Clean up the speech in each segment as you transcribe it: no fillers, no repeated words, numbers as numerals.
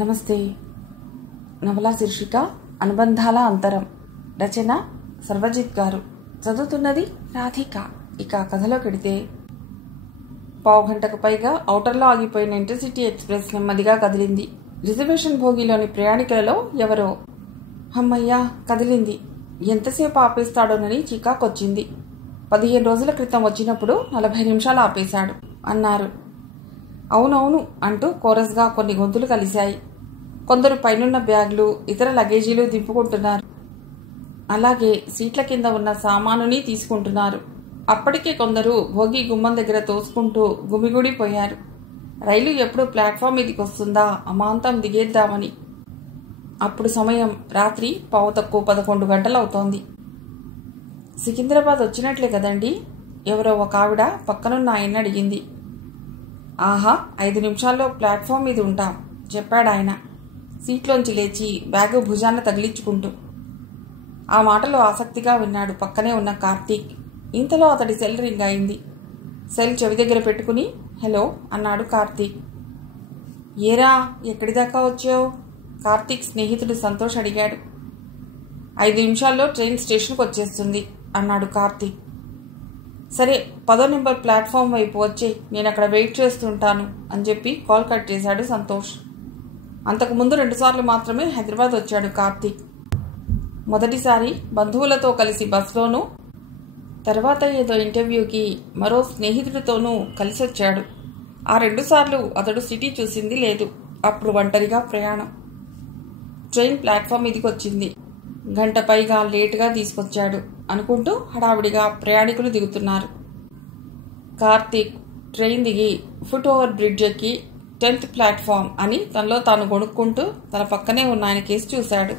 నమస్తే. నవలా శీర్షిక అనుబంధాల అంతరం. రచన సర్వజిత్ గారు. చదువుతున్నది రాధిక. ఇక కథలో కెడితే, పావుగంటకు పైగా ఔటర్లో ఆగిపోయిన ఇంటర్సిటీ ఎక్స్ప్రెస్ నెమ్మదిగా కదిలింది. రిజర్వేషన్ భోగిలోని ప్రయాణికులలో ఎవరో అమ్మయ్యా కదిలింది, ఎంతసేపు ఆపేస్తాడోనని చికాకొచ్చింది. 15 రోజుల క్రితం వచ్చినప్పుడు 40 నిమిషాలు ఆపేశాడు అన్నారు. అవునవును అంటూ కోరస్గా కొన్ని గొంతులు కలిశాయి. కొందరు పైనున్న బ్యాగులు, ఇతర లగేజీలు దింపుకుంటున్నారు. అలాగే సీట్ల కింద ఉన్న సామానుని తీసుకుంటున్నారు. అప్పటికే కొందరు భోగి గుమ్మం దగ్గర తోసుకుంటూ గుమిగూడిపోయారు. రైలు ఎప్పుడు ప్లాట్ఫామ్ మీదికి వస్తుందా, అమాంతం దిగేద్దామని. అప్పుడు సమయం రాత్రి 11:15 గంటలవుతోంది. సికింద్రాబాద్ వచ్చినట్లే కదండి, ఎవరో ఒక ఆవిడ పక్కనున్న ఆయన అడిగింది. ఆహా, 5 నిమిషాల్లో ప్లాట్ఫామ్ మీద ఉంటాం చెప్పాడాయన, సీట్లోంచి లేచి బ్యాగు భుజాన తగిలించుకుంటూ. ఆ మాటలో ఆసక్తిగా విన్నాడు పక్కనే ఉన్న కార్తీక్. ఇంతలో అతడి సెల్ రింగ్ అయింది. సెల్ చెవి దగ్గర పెట్టుకుని హలో అన్నాడు కార్తీక్. ఏరా, ఎక్కడిదాకా వచ్చావు? కార్తీక్ స్నేహితుడు సంతోష్ అడిగాడు. 5 నిమిషాల్లో ట్రైన్ స్టేషన్కి వచ్చేస్తుంది అన్నాడు కార్తీక్. సరే, 10వ నెంబర్ ప్లాట్ఫామ్ వైపు వచ్చే, నేను అక్కడ వెయిట్ చేస్తుంటాను అని చెప్పి కాల్ కట్ చేశాడు సంతోష్. అంతకుముందు 2 సార్లు మాత్రమే హైదరాబాద్ వచ్చాడు కార్తీక్. మొదటిసారి బంధువులతో కలిసి బస్లోనూ, తర్వాత ఏదో ఇంటర్వ్యూకి మరో స్నేహితుడితోనూ కలిసి వచ్చాడు. ఆ 2 సార్లు అతడు సిటీ చూసింది లేదు. అప్పుడు ఒంటరిగా ప్రయాణం. ట్రైన్ ప్లాట్ఫామ్ మీదికి వచ్చింది. గంట పైగా లేటుగా తీసుకొచ్చాడు అనుకుంటూ హడావిడిగా ప్రయాణికులు దిగుతున్నారు. కార్తీక్ ట్రైన్ దిగి ఫుట్ ఓవర్ బ్రిడ్జ్ ఎక్కి 10th ప్లాట్ఫామ్ అని తనలో తాను గొణుక్కుంటూ తన పక్కనే ఉన్న ఆయన కేసు చూశాడు.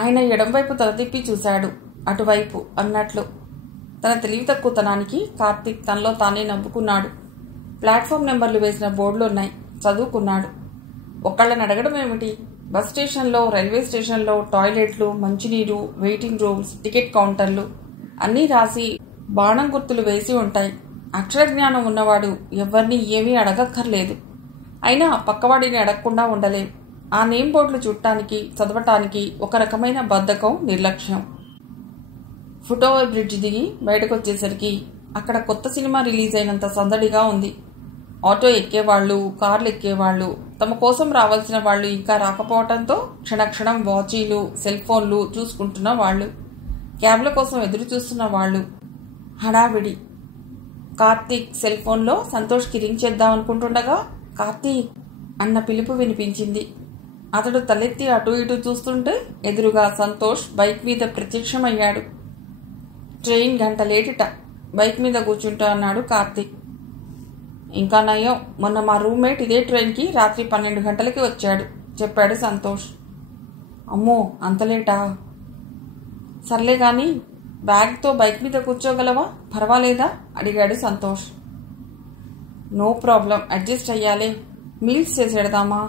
ఆయన ఎడంవైపు తల తిప్పి చూశాడు, అటువైపు అన్నట్లు. తన తెలివి తక్కువతనానికి కార్తీక్ తనలో తానే నవ్వుకున్నాడు. ప్లాట్ఫామ్ నెంబర్లు వేసిన బోర్డులున్నాయి, చదువుకున్నాడు. ఒకళ్ళని అడగడం ఏమిటి, బస్ స్టేషన్లో, రైల్వే స్టేషన్లో టాయిలెట్లు, మంచినీరు, వెయిటింగ్ రూమ్స్, టికెట్ కౌంటర్లు అన్నీ రాసి బాణం గుర్తులు వేసి ఉంటాయి. అక్షర జ్ఞానం ఉన్నవాడు ఎవరిని ఏమీ అడగక్కర్లేదు. అయినా పక్కవాడిని అడగకుండా ఉండలేం. ఆ నేమ్ బోర్డులు చుట్టానికి, చదవటానికి ఒక రకమైన బద్ధకం, నిర్లక్ష్యం. ఫుట్ ఓవర్ బ్రిడ్జ్ దిగి బయటకు వచ్చేసరికి అక్కడ కొత్త సినిమా రిలీజ్ అయినంత సందడిగా ఉంది. ఆటో ఎక్కేవాళ్లు, కార్లు ఎక్కేవాళ్లు, తమ కోసం రావాల్సిన వాళ్ళు ఇంకా రాకపోవడంతో క్షణక్షణం వాచీలు, సెల్ ఫోన్లు చూసుకుంటున్న వాళ్ళు, క్యాబ్ల కోసం ఎదురు చూస్తున్న వాళ్ళు, హడావిడి. కార్తీక్ సెల్ ఫోన్లో సంతోష్కి రింగ్ చేద్దాం అనుకుంటుండగా కార్తీక్ అన్న పిలుపు వినిపించింది. అతడు తలెత్తి అటు ఇటు చూస్తుంటే ఎదురుగా సంతోష్ బైక్ మీద ప్రత్యక్షమయ్యాడు. ట్రైన్ గంట లేటిట, బైక్ మీద కూర్చుంటా అన్నాడు కార్తీక్. ఇంకా నయం, మొన్న మా రూమ్మేట్ ఇదే ట్రైన్కి రాత్రి 12 గంటలకి వచ్చాడు చెప్పాడు సంతోష్. అమ్మో, అంత లేటా? సర్లే గాని బ్యాగ్తో బైక్ మీద కూర్చోగలవా, పర్వాలేదా అడిగాడు సంతోష్. నో ప్రాబ్లం, అడ్జస్ట్ అయ్యాలే. మీల్స్ చేసేడదామా?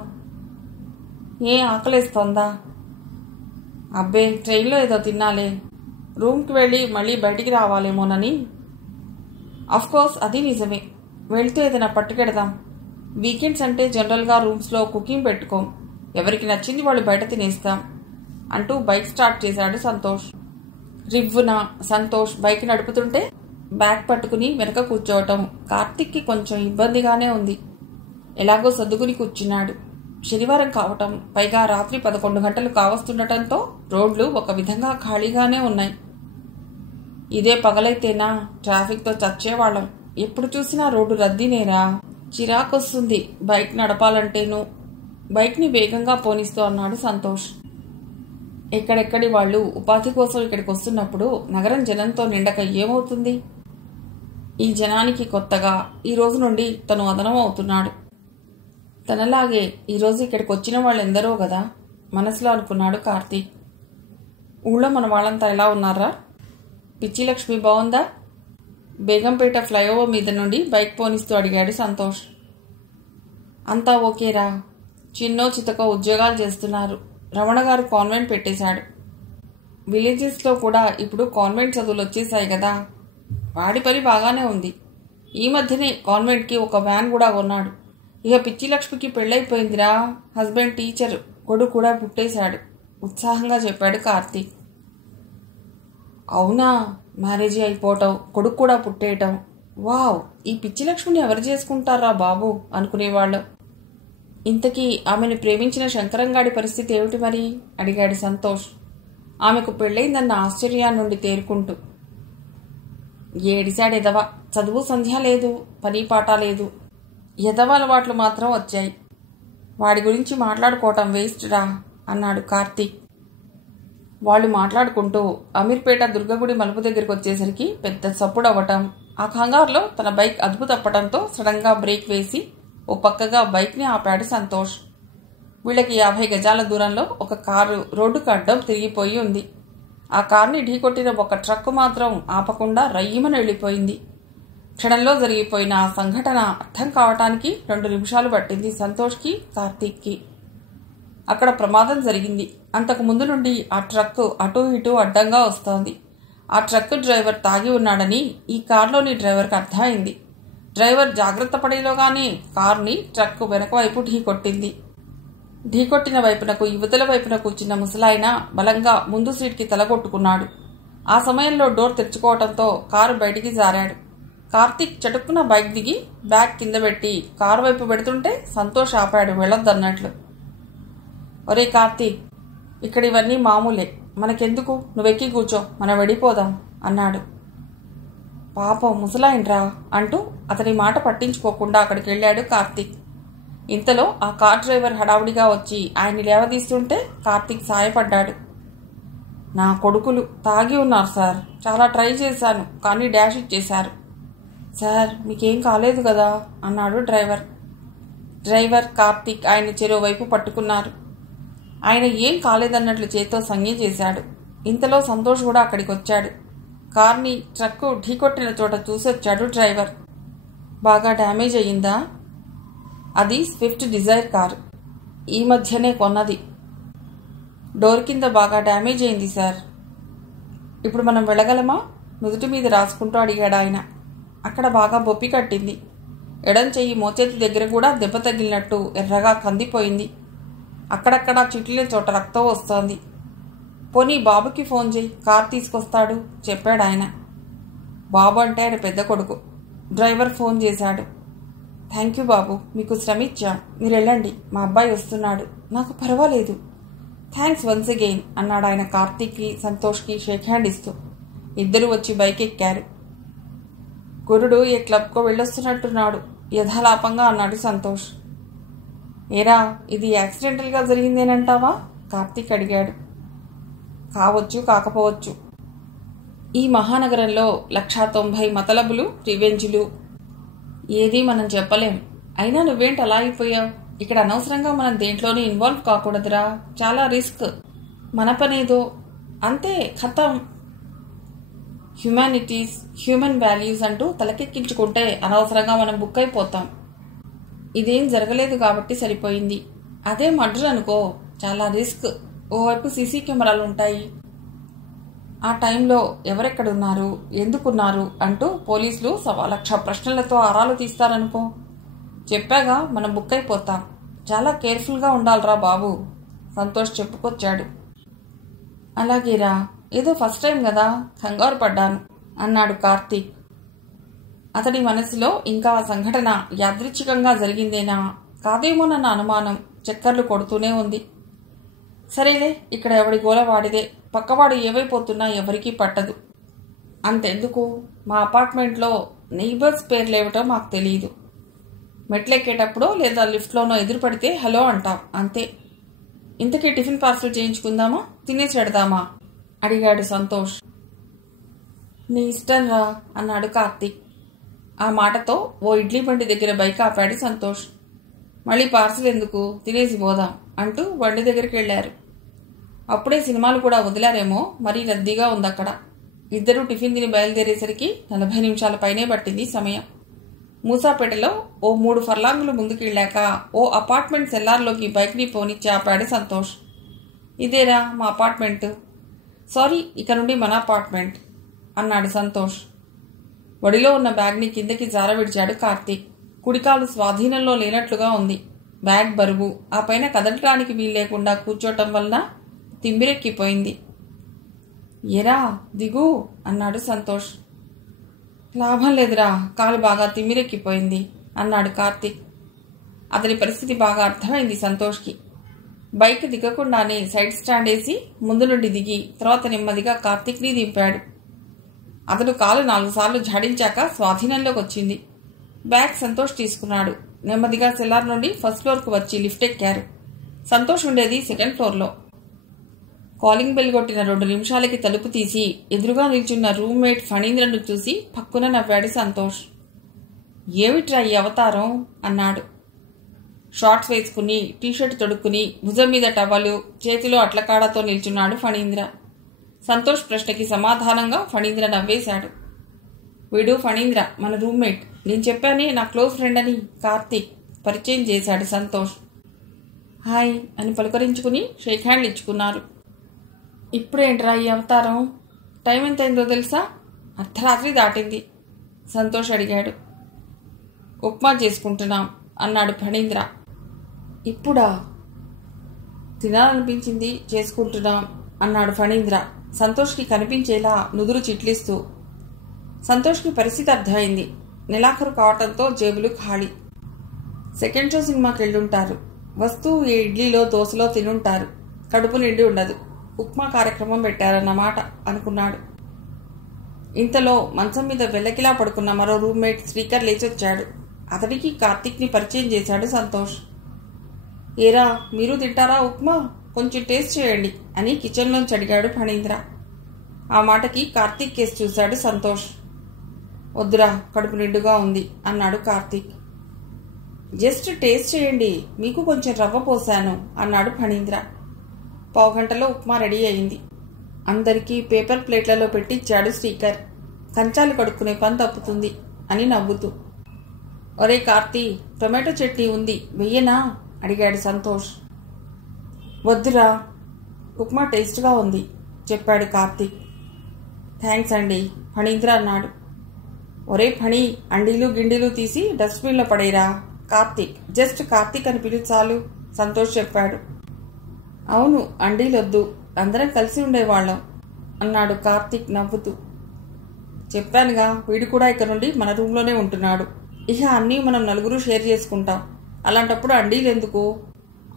ఏ ఆకలేస్తోందా? అబ్బే, ట్రైన్లో ఏదో తిన్నాలే. రూమ్కి వెళ్ళి మళ్ళీ బయటికి రావాలేమోనని. అఫ్కోర్స్ అది నిజమే, వెళ్తూ ఏదైనా పట్టుకెడదాం. వీకెండ్స్ అంటే జనరల్గా రూమ్స్లో కుకింగ్ పెట్టుకోం, ఎవరికి నచ్చింది వాళ్ళు బయట తినేస్తాం అంటూ బైక్ స్టార్ట్ చేశాడు సంతోష్. రివ్వున సంతోష్ బైక్ నడుపుతుంటే బ్యాగ్ పట్టుకుని వెనక కూర్చోవటం కార్తీక్కి కొంచెం ఇబ్బందిగానే ఉంది. ఎలాగో సర్దుకుని కూర్చున్నాడు. శనివారం కావటం, పైగా రాత్రి 11 గంటలు కావస్తుండటంతో రోడ్లు ఒక విధంగా ఖాళీగానే ఉన్నాయి. ఇదే పగలైతేనా ట్రాఫిక్తో చచ్చేవాళ్ళం. ఎప్పుడు చూసినా రోడ్డు రద్దీనేరా, చిరాకొస్తుంది బైక్ నడపాలంటేను. బైక్ని వేగంగా పోనిస్తూ అన్నాడు సంతోష్. ఎక్కడెక్కడి వాళ్ళు ఉపాధి కోసం ఇక్కడికి వస్తున్నప్పుడు నగరం జనంతో నిండక ఏమవుతుంది? ఈ జనానికి కొత్తగా ఈ రోజు నుండి తను అదనం అవుతున్నాడు. తనలాగే ఈరోజు ఇక్కడికి వచ్చిన వాళ్ళు ఎందరో కదా మనసులో అనుకున్నాడు కార్తీక్. ఊళ్ళో మన వాళ్ళంతా ఎలా ఉన్నారా? పిచ్చి లక్ష్మి బాగుందా? బేగంపేట ఫ్లైఓవర్ మీద నుండి బైక్ పోనిస్తూ అడిగాడు సంతోష్. అంతా ఓకేరా, చిన్నో చితకో ఉద్యోగాలు చేస్తున్నారు. రమణ గారు కాన్వెంట్ పెట్టేశాడు. విలేజెస్లో కూడా ఇప్పుడు కాన్వెంట్ చదువులు వచ్చేసాయి కదా, వాడి పని బాగానే ఉంది. ఈ మధ్యనే కాన్వెంట్కి ఒక వ్యాన్ కూడా కొన్నాడు. ఇక పిచ్చి లక్ష్మికి పెళ్ళైపోయిందిరా, హస్బెండ్ టీచర్, కొడుకు కూడా పుట్టేశాడు ఉత్సాహంగా చెప్పాడు కార్తీక్. అవునా, మ్యారేజీ అయిపోవటం, కొడుకు కూడా పుట్టేయటం, వావ్, ఈ పిచ్చి లక్ష్మిని ఎవరు చేసుకుంటారా బాబు అనుకునేవాళ్ళం. ఇంతకీ ఆమెను ప్రేమించిన శంకరంగాడి పరిస్థితి ఏమిటి మరి అడిగాడు సంతోష్, ఆమెకు పెళ్ళైందన్న ఆశ్చర్యాన్ని నుండి తేరుకుంటూ. ఏడిశాడు ఎదవ, చదువు సంధ్య లేదు, పని పాట లేదు, ఎదవ అలవాట్లు మాత్రం వచ్చాయి, వాడి గురించి మాట్లాడుకోవటం వేస్ట్ రా అన్నాడు కార్తీక్. వాళ్ళు మాట్లాడుకుంటూ అమీర్పేట దుర్గగుడి మలుపు దగ్గరికి వచ్చేసరికి పెద్ద సప్పుడు అవ్వటం, ఆ కంగారులో తన బైక్ అదుపు తప్పటంతో సడన్గా బ్రేక్ వేసి ఓ పక్కగా బైక్ని ఆపాడు సంతోష్. వీళ్ళకి 50 గజాల దూరంలో ఒక కారు రోడ్డుకు అడ్డం తిరిగిపోయి ఉంది. ఆ కారుని ఢీకొట్టిన ఒక ట్రక్కు మాత్రం ఆపకుండా రయ్యమని వెళ్ళిపోయింది. క్షణంలో జరిగిపోయిన ఆ సంఘటన అర్థం కావటానికి 2 నిమిషాలు పట్టింది సంతోష్కి, కార్తీక్కి. అక్కడ ప్రమాదం జరిగింది. అంతకు ముందు నుండి ఆ ట్రక్కు అటూ ఇటూ అడ్డంగా వస్తోంది. ఆ ట్రక్కు డ్రైవర్ తాగి ఉన్నాడని ఈ కారులోని డ్రైవర్కి అర్థమైంది. డ్రైవర్ జాగ్రత్త పడేలోగానే కారుని ట్రక్కు వెనక వైపు ఢీకొట్టింది. ఢీకొట్టిన వైపునకు యువతల వైపున కూర్చున్న ముసలాయన బలంగా ముందు సీట్కి తలగొట్టుకున్నాడు. ఆ సమయంలో డోర్ తెరుచుకోవడంతో కారు బయటికి జారాడు. కార్తీక్ చటుక్కున బైక్ దిగి బ్యాగ్ కింద పెట్టి కారు వైపు పెడుతుంటే సంతోష్ ఆపాడు వెళ్ళొద్దన్నట్లు. ఒరే కార్తీక్, ఇక్కడ ఇవన్నీ మామూలే, మనకెందుకు, నువ్వెక్కి కూర్చో, మనం వెళ్ళిపోదాం అన్నాడు. పాపం ముసలాయనరా అంటూ అతని మాట పట్టించుకోకుండా అక్కడికి వెళ్ళాడు కార్తీక్. ఇంతలో ఆ కార్ డ్రైవర్ హడావుడిగా వచ్చి ఆయన్ని లేవదీస్తుంటే కార్తీక్ సాయపడ్డాడు. నా కొడుకులు తాగి ఉన్నారు సార్, చాలా ట్రై చేశాను కానీ డాష్ ఇచ్చేశారు. సార్ మీకేం కాలేదు కదా అన్నాడు డ్రైవర్ కార్తీక్ ఆయన్ని చెరోవైపు పట్టుకున్నారు. ఆయన ఏం కాలేదన్నట్లు చేత్తో సంజ్ఞ చేశాడు. ఇంతలో సంతోష్ కూడా అక్కడికి వచ్చాడు. కార్ని ట్రక్కు ఢీకొట్టిన చోట చూసొచ్చాడు డ్రైవర్. బాగా డ్యామేజ్ అయ్యిందా? అది స్విఫ్ట్ డిజైర్ కారు, ఈ మధ్యనే కొన్నది. డోర్ కింద బాగా డ్యామేజ్ అయింది సార్. ఇప్పుడు మనం వెళ్ళగలమా? నుదుటి మీద రాసుకుంటూ అడిగాడు ఆయన. అక్కడ బాగా బొప్పి కట్టింది. ఎడం చెయ్యి మోచేతి దగ్గర కూడా దెబ్బ తగిలినట్టు ఎర్రగా కందిపోయింది. అక్కడక్కడా చిట్లిన చోట రక్తం వస్తోంది. పోనీ బాబుకి ఫోన్ చేయి, కార్ తీసుకొస్తాడు చెప్పాడు ఆయన. బాబు అంటే ఆయన పెద్ద కొడుకు. డ్రైవర్ ఫోన్ చేశాడు. థ్యాంక్ యూ బాబు, మీకు శ్రమ ఇచ్చాం, మీరు వెళ్ళండి, మా అబ్బాయి వస్తున్నాడు. నాకు పర్వాలేదు, థ్యాంక్స్ వన్స్ అగైన్ అన్నాడు ఆయన కార్తీక్కి సంతోష్కి షేక్ హ్యాండ్ ఇస్తూ. ఇద్దరు వచ్చి బైక్ ఎక్కారు. గురుడు ఏ క్లబ్కో వెళ్ళొస్తున్నట్టున్నాడు యథాలాపంగా అన్నాడు సంతోష్. ఏరా, ఇది యాక్సిడెంటల్గా జరిగిందేనంటావా కార్తీక్ అడిగాడు. కావచ్చు, కాకపోవచ్చు. ఈ మహానగరంలో 190 మతలబులు, రివెంజ్లు, ఏదీ మనం చెప్పలేం. అయినా నువ్వేంటి అలా అయిపోయావు? ఇక్కడ అనవసరంగా మనం దేంట్లోనే ఇన్వాల్వ్ కాకూడదురా, చాలా రిస్క్. మన పనేదో అంతే, ఖతం. హ్యుమానిటీస్, హ్యూమన్ వాల్యూస్ అంటూ తలకెక్కించుకుంటే అనవసరంగా మనం బుక్ అయిపోతాం. ఇదేం జరగలేదు కాబట్టి సరిపోయింది. అదే మర్డర్ అనుకో, చాలా రిస్క్. ఓవైపు సీసీ కెమెరాలు ఉంటాయి. ఆ టైంలో ఎవరెక్కడున్నారు, ఎందుకున్నారు అంటూ పోలీసులు 1,00,000 ప్రశ్నలతో ఆరాలు తీస్తారనుకో. చెప్పాగా, మనం బుక్ అయిపోతాం. చాలా కేర్ఫుల్గా ఉండాలిరా బాబు సంతోష్ చెప్పుకొచ్చాడు. అలాగేరా, ఏదో ఫస్ట్ టైం కదా, కంగారు పడ్డాను అన్నాడు కార్తీక్. అతడి మనసులో ఇంకా ఆ సంఘటన యాదృచ్ఛికంగా జరిగిందేనా కాదేమోనన్న అనుమానం చక్కర్లు కొడుతూనే ఉంది. సరేలే, ఇక్కడ ఎవడి గోల వాడిదే, పక్కవాడు ఏవైపోతున్నా ఎవరికీ పట్టదు. అంతెందుకు, మా అపార్ట్మెంట్లో నైబర్స్ పేర్లేమిటో మాకు తెలియదు. మెట్లెక్కేటప్పుడు లేదా లిఫ్ట్లోనో ఎదురుపడితే హలో అంటాం, అంతే. ఇంతకీ టిఫిన్ పార్సల్ చేయించుకుందామా, తినేసి పెడదామా అడిగాడు సంతోష్. నీ ఇష్టం రా అన్నాడు కార్తీక్. ఆ మాటతో ఓ ఇడ్లీ బండి దగ్గర బైక్ ఆపాడు సంతోష్. మళ్ళీ పార్సల్ ఎందుకు, తినేసి పోదాం అంటూ బండి దగ్గరికి వెళ్లారు. అప్పుడే సినిమాలు కూడా వదిలారేమో, మరీ రద్దీగా ఉందక్కడ. ఇద్దరూ టిఫిన్ తిని బయలుదేరేసరికి 40 నిమిషాల పైనే పట్టింది సమయం. మూసాపేటలో ఓ 3 ఫర్లాంగులు ముందుకెళ్ళాక ఓ అపార్ట్మెంట్ సెల్లార్లోకి బైక్ని పోనిచ్చి ఆపాడు సంతోష్. ఇదేరా మా అపార్ట్మెంట్. సారీ, ఇక నుండి మన అపార్ట్మెంట్ అన్నాడు సంతోష్. ఒడిలో ఉన్న బ్యాగ్ని కిందకి జారవిడిచాడు కార్తీక్. కుడికాలు స్వాధీనంలో లేనట్లుగా ఉంది. బ్యాగ్ బరువు, ఆ పైన కదలటానికి వీల్లేకుండా కూర్చోటం వలన తిమ్మిరెక్కిపోయింది. ఎరా దిగు అన్నాడు సంతోష్. లాభం లేదురా, కాలు బాగా తిమ్మిరెక్కిపోయింది అన్నాడు కార్తీక్. అతని పరిస్థితి బాగా అర్థమైంది సంతోష్కి. బైక్ దిగకుండానే సైడ్ స్టాండ్ వేసి ముందు నుండి దిగి తర్వాత నెమ్మదిగా కార్తీక్ని దింపాడు. అతడు కాలు 4 సార్లు జాడించాక స్వాధీనంలోకి వచ్చింది. బ్యాగ్ సంతోష్ తీసుకున్నాడు. నెమ్మదిగా సెల్లార్ నుండి ఫస్ట్ ఫ్లోర్కు వచ్చి లిఫ్ట్ ఎక్కారు. సంతోష్ ఉండేది సెకండ్ ఫ్లోర్లో. కాలింగ్ బెల్ కొట్టిన 2 నిమిషాలకి తలుపు తీసి ఎదురుగా నిల్చున్న రూమ్మేట్ ఫణీంద్రను చూసి పక్కున నవ్వాడు సంతోష్. ఏమిట్రా ఈ అవతారం అన్నాడు. షార్ట్స్ వేసుకుని టీషర్ట్ తొడుక్కుని భుజం మీద టవలు, చేతిలో అట్లకాడతో నిల్చున్నాడు ఫణీంద్ర. సంతోష్ ప్రశ్నకి సమాధానంగా ఫణీంద్ర నవ్వేశాడు. వీడు ఫణీంద్ర, మన రూమ్మేట్. నేను చెప్పానే నా క్లోజ్ ఫ్రెండ్ అని. కార్తీక్ పరిచయం చేశాడు సంతోష్. హాయ్ అని పలుకరించుకుని షేక్ హ్యాండ్లు ఇచ్చుకున్నారు. ఇప్పుడేంట్రా ఈ అవతారం? టైం ఎంతైందో తెలుసా? అర్ధరాత్రి దాటింది. సంతోష్ అడిగాడు. ఉప్మా చేసుకుంటున్నాం అన్నాడు ఫణీంద్ర. ఇప్పుడా? తినాలనిపించింది, చేసుకుంటున్నాం అన్నాడు ఫణీంద్ర సంతోష్కి కనిపించేలా నుదురు చిట్లిస్తూ. సంతోష్కి పరిస్థితి అర్థమైంది. నెలాఖరు కావటంతో జేబులు ఖాళీ. సెకండ్ షో సినిమాకి వెళ్ళుంటారు. వస్తూ ఏ ఇడ్లీలో దోశలో తినుంటారు. కడుపు నిండి ఉండదు. ఉప్మా కార్యక్రమం పెట్టారన్నమాట అనుకున్నాడు. ఇంతలో మంచం మీద వెల్లకిలా పడుకున్న మరో రూమ్మేట్ శ్రీకర్ లేచొచ్చాడు. అతడికి కార్తీక్ని పరిచయం చేశాడు సంతోష్. ఏరా, మీరు తింటారా ఉప్మా? కొంచెం టేస్ట్ చేయండి అని కిచెన్లోంచి అడిగాడు ఫణీంద్ర. ఆ మాటకి కార్తీక్ కేసు చూశాడు సంతోష్. వద్దురా, కడుపు నిండుగా ఉంది అన్నాడు కార్తీక్. జస్ట్ టేస్ట్ చేయండి, మీకు కొంచెం రవ్వ పోశాను అన్నాడు ఫణీంద్ర. పావుగంటలో ఉప్మా రెడీ అయింది. అందరికీ పేపర్ ప్లేట్లలో పెట్టిచ్చాడు శ్రీకర్. కంచాలు కడుక్కునే పని తప్పుతుంది అని నవ్వుతూ. ఒరే కార్తీ, టొమాటో చట్నీ ఉంది, వెయ్యనా అడిగాడు సంతోష్. వద్దురా, ఉప్మా టేస్ట్గా ఉంది చెప్పాడు కార్తీక్. థ్యాంక్స్ అండి ఫణీంద్ర అన్నాడు. ఒరే ఫణి, అండీలు గిండీలు తీసి డస్ట్బిన్లో పడేరా. కార్తీక్, జస్ట్ కార్తీక్ అని పిలు చాలు సంతోష్ చెప్పాడు. అవును, అండీలొద్దు, అందరం కలిసి ఉండేవాళ్ళం అన్నాడు కార్తీక్ నవ్వుతూ. చెప్పానుగా, వీడు కూడా ఇక్కడ నుండి మన రూమ్లోనే ఉంటున్నాడు. ఇక అన్నీ మనం నలుగురు షేర్ చేసుకుంటాం. అలాంటప్పుడు అండీలెందుకు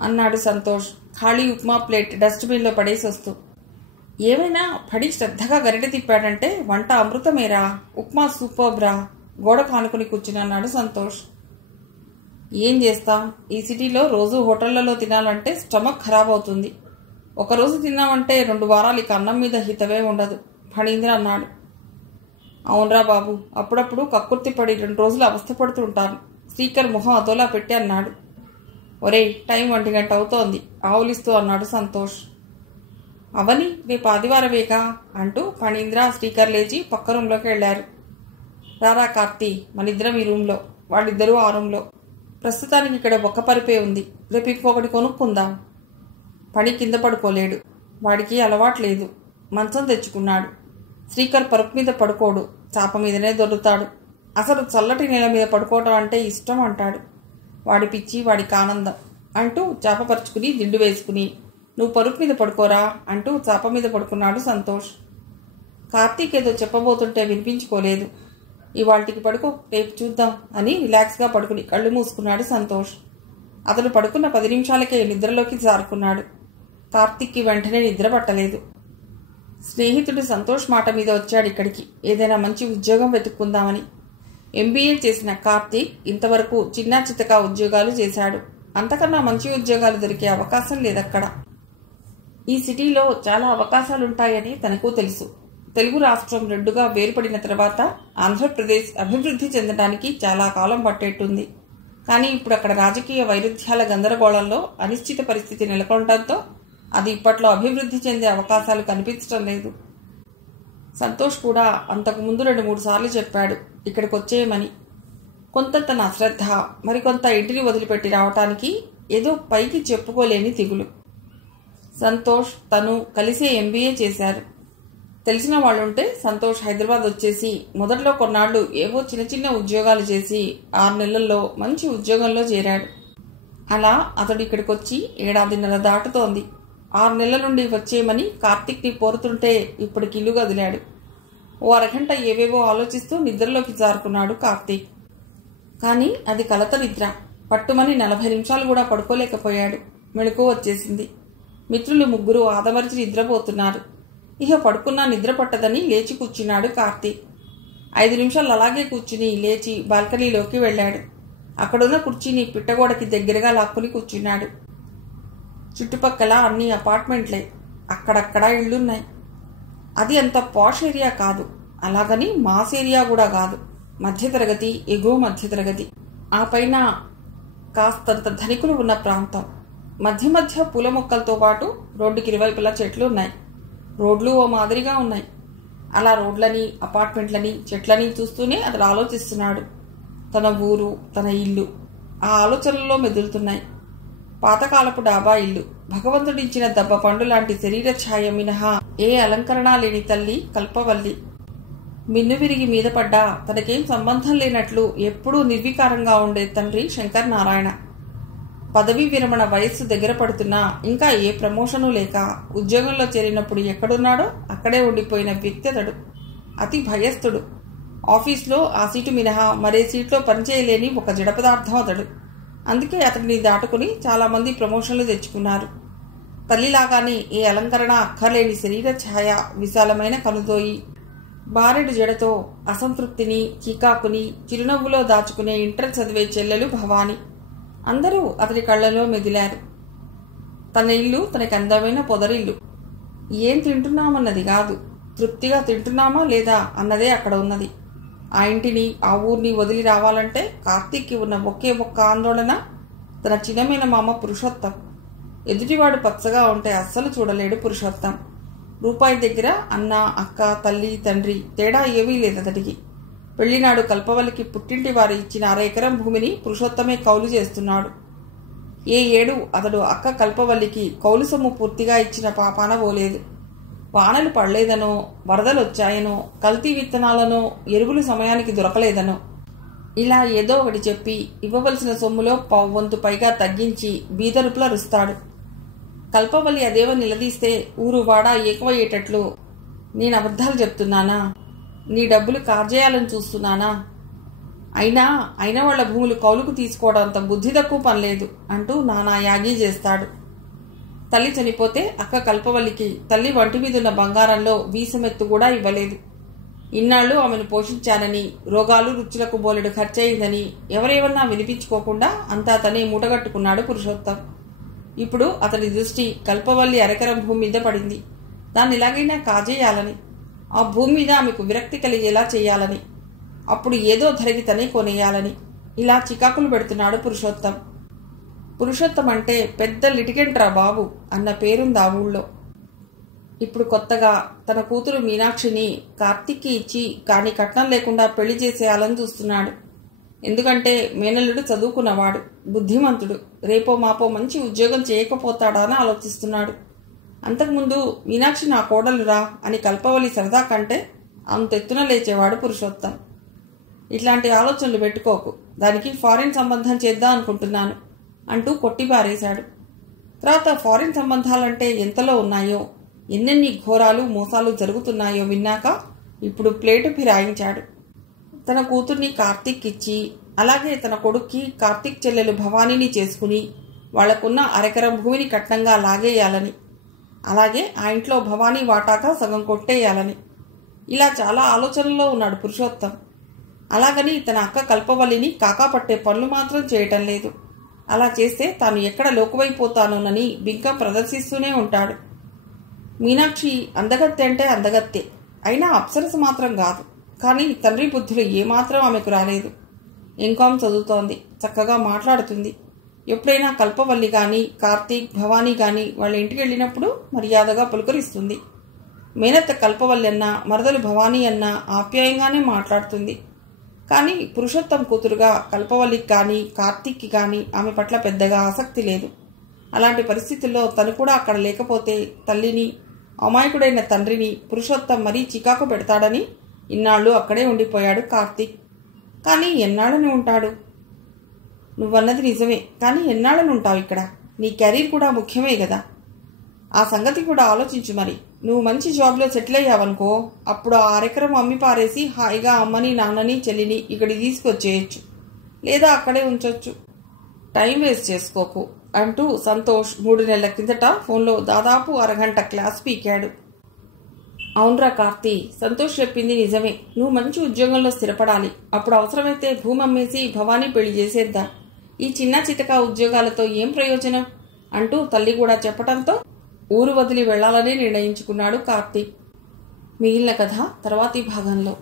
అన్నాడు సంతోష్ ఖాళీ ఉప్మా ప్లేట్ డస్ట్బిన్లో పడేసి వస్తూ. ఏమైనా పడి శ్రద్ధగా గరిటె తిప్పాడంటే వంట అమృతమేరా. ఉప్మా సూపర్బ్రా. గోడ కానుకుని కూర్చున్నాడు సంతోష్. ఏం చేస్తాం, ఈ సిటీలో రోజు హోటళ్లలో తినాలంటే స్టమక్ ఖరాబ్ అవుతుంది. ఒకరోజు తిన్నామంటే 2 వారాలు ఇక అన్నం మీద హితవే ఉండదు ఫణీంద్ర అన్నాడు. అవునరా బాబు, అప్పుడప్పుడు కక్కుర్తి పడి 2 రోజులు అవస్థపడుతుంటాను శ్రీకర్ మొహం అదోలా పెట్టి అన్నాడు. ఒరే, టైం 1 గంట అవుతోంది ఆవులిస్తూ అన్నాడు సంతోష్. అవని, రేపు ఆదివారమేగా అంటూ ఫణీంద్ర శ్రీకర్ లేచి పక్క రూంలోకి వెళ్లారు. రారా కార్తీ, మనిద్దరం ఈ రూంలో, వాళ్ళిద్దరూ ఆ రూంలో. ప్రస్తుతానికి ఇక్కడ ఒక్క పరుపే ఉంది, రేపు ఇంకొకటి కొనుక్కుందాం. పని కింద పడుకోలేడు, వాడికి అలవాట్లేదు. మంచం తెచ్చుకున్నాడు. శ్రీకర్ పరుపు మీద పడుకోడు, చాప మీదనే దొర్లుతాడు. అసలు చల్లటి నేల మీద పడుకోవటం అంటే ఇష్టం అంటాడు. వాడి పిచ్చి, వాడికి ఆనందం అంటూ చాప పరుచుకుని దిండు వేసుకుని, నువ్వు పరుపు మీద పడుకోరా అంటూ చాప మీద పడుకున్నాడు సంతోష్. కార్తీక్ ఏదో చెప్పబోతుంటే వినిపించుకోలేదు. ఇవాళకి పడుకో, రేపు చూద్దాం అని రిలాక్స్గా పడుకుని కళ్ళు మూసుకున్నాడు సంతోష్. అతను పడుకున్న 10 నిమిషాలకే నిద్రలోకి జారుకున్నాడు. కార్తీక్కి వెంటనే నిద్ర పట్టలేదు. స్నేహితుడు సంతోష్ మాట మీద వచ్చాడు ఇక్కడికి, ఏదైనా మంచి ఉద్యోగం వెతుక్కుందామని. MBA చేసిన కార్తీక్ ఇంతవరకు చిన్నా చితకా ఉద్యోగాలు చేశాడు. అంతకన్నా మంచి ఉద్యోగాలు దొరికే అవకాశం లేదక్కడ. ఈ సిటీలో చాలా అవకాశాలుంటాయని తనకు తెలుసు. తెలుగు రాష్ట్రం 2గా వేరుపడిన తర్వాత ఆంధ్రప్రదేశ్ అభివృద్ధి చెందడానికి చాలా కాలం పట్టేట్టుంది. కానీ ఇప్పుడు అక్కడ రాజకీయ వైరుధ్యాల గందరగోళంలో అనిశ్చిత పరిస్థితి నెలకొనడంతో అది ఇప్పట్లో అభివృద్ధి చెందే అవకాశాలు కనిపించడం లేదు. సంతోష్ కూడా అంతకుముందు 2-3 సార్లు చెప్పాడు ఇక్కడికి వచ్చేయమని. కొంత తన అశ్రద్ధ, మరికొంత ఇంటిని వదిలిపెట్టి రావటానికి ఏదో పైకి చెప్పుకోలేని దిగులు. సంతోష్ తను కలిసే MBA చేశారు. తెలిసిన వాళ్ళుంటే సంతోష్ హైదరాబాద్ వచ్చేసి మొదట్లో కొన్నాళ్లు ఏవో చిన్న చిన్న ఉద్యోగాలు చేసి 6 నెలల్లో మంచి ఉద్యోగంలో చేరాడు. అలా అతడు ఇక్కడికి వచ్చి 7.5 దాటుతోంది. 6 నెలల నుండి వచ్చేయమని కార్తీక్ని కోరుతుంటే ఇప్పటికి ఇల్లు కదిలాడు. ఓ అరగంట ఏవేవో ఆలోచిస్తూ నిద్రలోకి జారుకున్నాడు కార్తీక్. కానీ అది కలత నిద్ర. పట్టుమని 40 నిమిషాలు కూడా పడుకోలేకపోయాడు. మెళకువ వచ్చేసింది. మిత్రులు 3 ఆదమరిచి నిద్రపోతున్నారు. ఇహ పడుకున్నా నిద్ర పట్టదని లేచి కూర్చున్నాడు కార్తీక్. 5 నిమిషాలు అలాగే కూర్చుని లేచి బాల్కనీలోకి వెళ్ళాడు. అక్కడున్న కుర్చీని పిట్టగోడకి దగ్గరగా లాక్కుని కూర్చున్నాడు. చుట్టుపక్కల అన్ని అపార్ట్మెంట్లే, అక్కడక్కడా ఇళ్లున్నాయి. అది అంత పాష్ ఏరియా కాదు, అలాగని మాస్ ఏరియా కూడా కాదు. మధ్యతరగతి, ఎగువ మధ్యతరగతి. ఆ పైన కాస్తంత ధనికులు ఉన్న ప్రాంతం. మధ్య మధ్య పూల మొక్కలతో పాటు రోడ్డుకి ఇరువైపులా చెట్లు ఉన్నాయి. రోడ్లు ఓ మాదిరిగా ఉన్నాయి. అలా రోడ్లని, అపార్ట్మెంట్లని, చెట్లని చూస్తూనే అతడు ఆలోచిస్తున్నాడు. తన ఊరు, తన ఇల్లు ఆ ఆలోచనల్లో మెదులుతున్నాయి. పాతకాలపు డాబా ఇల్లు, భగవంతుడిచ్చిన దెబ్బ పండు లాంటి శరీర ఛాయ మినహా ఏ అలంకరణ లేని తల్లి కల్పవల్లి. మిన్ను విరిగి మీద పడ్డా తనకేం సంబంధం లేనట్లు ఎప్పుడూ నిర్వికారంగా ఉండే తండ్రి శంకర్ నారాయణ. పదవీ విరమణ వయస్సు దగ్గర పడుతున్నా ఇంకా ఏ ప్రమోషను లేక ఉద్యోగంలో చేరినప్పుడు ఎక్కడున్నాడో అక్కడే ఉండిపోయిన వ్యక్తి అతడు. అతి భయస్థుడు. ఆఫీస్లో ఆ సీటు మినహా మరే సీట్లో పనిచేయలేని ఒక జడ పదార్థం అతడు. అందుకే అతడిని దాటుకుని చాలామంది ప్రమోషన్లు తెచ్చుకున్నారు. తల్లిలాగానే ఏ అలంకరణ అక్కర్లేని శరీర ఛాయ, విశాలమైన కనుదోయి, బారెడు జడతో అసంతృప్తిని, చీకాకుని చిరునవ్వులో దాచుకునే ఇంటర్ చదివే చెల్లెలు భవాని అందరూ అతడి కళ్లలో మెదిలారు. తన ఇల్లు తనకి అందమైన పొదరిల్లు. ఏం తింటున్నామన్నది కాదు, తృప్తిగా తింటున్నామా లేదా అన్నదే అక్కడ ఉన్నది. ఆ ఇంటిని, ఆ ఊరిని వదిలి రావాలంటే కార్తీక్కి ఉన్న ఒకే ఒక్క ఆందోళన తన చిన్నమైన మామ పురుషోత్తం. ఎదుటివాడు పచ్చగా ఉంటే అస్సలు చూడలేడు పురుషోత్తం. రూపాయి దగ్గర అన్న, అక్క, తల్లి, తండ్రి తేడా ఏమీ లేదతడికి. పెళ్లినాడు కల్పవల్లికి పుట్టింటి వారు ఇచ్చిన 1/2 ఎకరం భూమిని పురుషోత్తమే కౌలు చేస్తున్నాడు. ఏ ఏడు అతడు అక్క కల్పవల్లికి కౌలు సొమ్ము పూర్తిగా ఇచ్చిన పాపాన పోలేదు. వానలు పడలేదనో, వరదలొచ్చాయనో, కల్తీ విత్తనాలనో, ఎరువులు సమయానికి దొరకలేదనో ఇలా ఏదో ఒకటి చెప్పి ఇవ్వవలసిన సొమ్ములో 1/4 వంతు పైగా తగ్గించి బీదరుపుల రుస్తాడు. కల్పవల్లి అదేవో నిలదీస్తే ఊరు వాడా ఏకమయ్యేటట్లు నేను అబద్ధాలు చెప్తున్నానా, నీ డబ్బులు కాజేయాలని చూస్తున్నానా, అయినా వాళ్ల భూములు కౌలుకు తీసుకోవడం అంత బుద్ధి తక్కువ పనిలేదు అంటూ నానా యాగి చేస్తాడు. తల్లి చనిపోతే అక్క కల్పవల్లికి తల్లి వంటి మీదున్న బంగారంలో వీసమెత్తు కూడా ఇవ్వలేదు. ఇన్నాళ్లు ఆమెను పోషించానని, రోగాలు రుచులకు బోలెడు ఖర్చయిందని ఎవరేమన్నా వినిపించుకోకుండా అంతా తనే మూటగట్టుకున్నాడు పురుషోత్తం. ఇప్పుడు అతడి దృష్టి కల్పవల్లి 1/2 ఎకరం భూమి మీద పడింది. దాన్ని ఎలాగైనా కాజేయాలని, ఆ భూమి మీద ఆమెకు విరక్తి కలిగేలా చేయాలని, అప్పుడు ఏదో ధరకి తనే కొనేయాలని ఇలా చికాకులు పెడుతున్నాడు పురుషోత్తం. పురుషోత్తం అంటే పెద్ద లిటిగెంట్ రా బాబు అన్న పేరుంది ఆ ఊళ్ళో. ఇప్పుడు కొత్తగా తన కూతురు మీనాక్షిని కార్తీక్కి ఇచ్చి కాని కట్నం లేకుండా పెళ్లి చేసేయాలని చూస్తున్నాడు. ఎందుకంటే మేనల్లుడు చదువుకున్నవాడు, బుద్ధిమంతుడు, రేపో మాపో మంచి ఉద్యోగం చేయకపోతాడా అని ఆలోచిస్తున్నాడు. అంతకుముందు మీనాక్షి నా కోడలురా అని కల్పవల్లి సరదా కంటే అంతెత్తున లేచేవాడు పురుషోత్తం. ఇట్లాంటి ఆలోచనలు పెట్టుకోకు, దానికి ఫారిన్ సంబంధం చేద్దాం అనుకుంటున్నాను అంటూ కొట్టిపారేశాడు. తర్వాత ఫారిన్ సంబంధాలంటే ఎంతలో ఉన్నాయో, ఎన్నెన్ని ఘోరాలు మోసాలు జరుగుతున్నాయో విన్నాక ఇప్పుడు ప్లేటు ఫిరాయించాడు. తన కూతుర్ని కార్తీక్ ఇచ్చి, అలాగే తన కొడుక్కి కార్తీక్ చెల్లెలు భవానీని చేసుకుని వాళ్లకున్న 1/2 ఎకరం భూమిని కట్నంగా లాగేయాలని, అలాగే ఆ ఇంట్లో భవానీ వాటాగా సగం కొట్టేయాలని ఇలా చాలా ఆలోచనల్లో ఉన్నాడు పురుషోత్తం. అలాగని తన అక్క కల్పవల్లిని కాకాపట్టే పనులు మాత్రం చేయటం లేదు. అలా చేస్తే తాను ఎక్కడ లోకువైపోతానోనని బింకం ప్రదర్శిస్తూనే ఉంటాడు. మీనాక్షి అందగత్తె అంటే అందగత్తె, అయినా అప్సరస మాత్రం కాదు. కానీ తండ్రి బుద్ధులు ఏమాత్రం ఆమెకు రాలేదు. ఎంకామ్ చదువుతోంది, చక్కగా మాట్లాడుతుంది. ఎప్పుడైనా కల్పవల్లి గాని, కార్తీక్, భవానీ గాని వాళ్ళ ఇంటికి వెళ్ళినప్పుడు మర్యాదగా పులకరిస్తుంది. మేనత్త కల్పవల్లి అన్నా, మరదలు భవానీ అన్నా ఆప్యాయంగానే మాట్లాడుతుంది. కానీ పురుషోత్తం కూతురుగా కల్పవల్లికి కానీ, కార్తీక్కి కానీ ఆమె పట్ల పెద్దగా ఆసక్తి లేదు. అలాంటి పరిస్థితుల్లో తను కూడా అక్కడ లేకపోతే తల్లిని, అమాయకుడైన తండ్రిని పురుషోత్తం మరీ చికాకు పెడతాడని ఇన్నాళ్ళు అక్కడే ఉండిపోయాడు కార్తీక్. కానీ ఎన్నాళ్ళని ఉంటాడు? నువ్వన్నది నిజమే, కానీ ఎన్నాళ్ళని ఉంటావు ఇక్కడ? నీ కెరీర్ కూడా ముఖ్యమే కదా. ఆ సంగతి కూడా ఆలోచించు. మరి నువ్వు మంచి జాబ్లో సెటిల్ అయ్యావనుకో, అప్పుడు ఆ అరెకరం అమ్మి పారేసి హాయిగా అమ్మని నాన్నని చెల్లిని ఇక్కడికి తీసుకొచ్చేయచ్చు, లేదా అక్కడే ఉంచొచ్చు. టైం వేస్ట్ చేసుకోకు అంటూ సంతోష్ 3 నెలల కిందట ఫోన్లో దాదాపు అరగంట క్లాస్ పీకాడు. అవునరా కార్తీ, సంతోష్ చెప్పింది నిజమే. నువ్వు మంచి ఉద్యోగంలో స్థిరపడాలి. అప్పుడు అవసరమైతే భూమి అమ్మేసి భవానీ పెళ్లి చేసేద్దాం. ఈ చిన్న చితక ఉద్యోగాలతో ఏం ప్రయోజనం అంటూ తల్లి కూడా చెప్పడంతో ఊరు వదిలి వెళ్లాలని నిర్ణయించుకున్నాడు కార్తీక్. మిగిలిన కథ తర్వాతి భాగంలో.